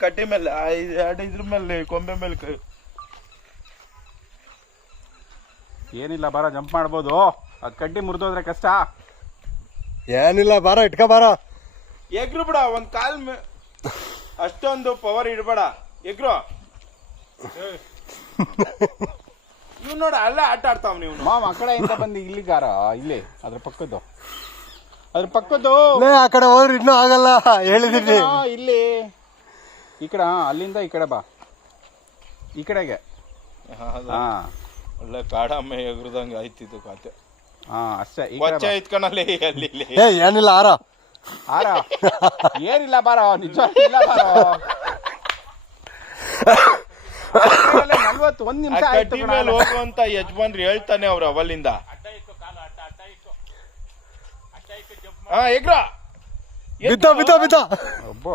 ಕಟ್ಟಿ ಮೇಲೆ ಎರಡು ಇದ್ರ ಮೇಲೆ ಕೊಂಬೆ ಮೇಲೆ ಏನಿಲ್ಲ ಬಾರ ಜಂಪ್ ಮಾಡ್ಬೋದು. ಅದು ಕಡ್ಡಿ ಮುರಿದೋದ್ರೆ ಕಷ್ಟ. ಏನಿಲ್ಲ ಬಾರ ಇಟ್ಕ ಬಾರ. ಎಗ್ರು ಬಿಡ ಒಂದ್ ಕಾಲ್ ಅಷ್ಟೊಂದು ಪವರ್ ಇಡ್ಬೇಡ ಎಗ್ರು. ಇವ್ ನೋಡ ಅಲ್ಲೇ ಆಟ ಆಡ್ತಾವ್ ನೀವು. ಮಾಮ ಆ ಕಡೆಯಿಂದ ಬಂದು ಇಲ್ಲಿಗಾರ ಇಲ್ಲಿ ಅದ್ರ ಪಕ್ಕದ್ದು ಆ ಕಡೆ ಹೋದ್ರೆ ಇನ್ನೂ ಆಗಲ್ಲ ಹೇಳಿದೀನಿ. ಇಲ್ಲಿ ಈ ಕಡೆ ಅಲ್ಲಿಂದ ಈ ಕಡೆ ಬಾ, ಈ ಕಡೆಗೆ. ಹಾ ಒಳ್ಳೆ ಕಾಡಮ್ಮೆ ಎಗ್ರದಂಗ ಆಯ್ತಿತ್ತು ಕಾತೆ. ಹಾ ಅಷ್ಟೇ. ಕೊಚ್ಚ ಇತ್ಕಣಲ್ಲಿ ಅಲ್ಲಿ ಏನಿಲ್ಲ ಆರ ಏನಿಲ್ಲ ಬಾರೋ, ನಿಜ ಇಲ್ಲ ಬಾರೋ. 41 ನಿಮಿಷ ಕಟ್ಟಿ ಮೇಲೆ ಹೋಗುವಂತ ಯಜಮಾನ್ರು ಹೇಳ್ತಾನೆ ಅವ್ರು ಅವಲ್ಲಿಂದ. ಹಾ ಎಗ್ರ ಬಿದ್ದ ಒಬ್ಬ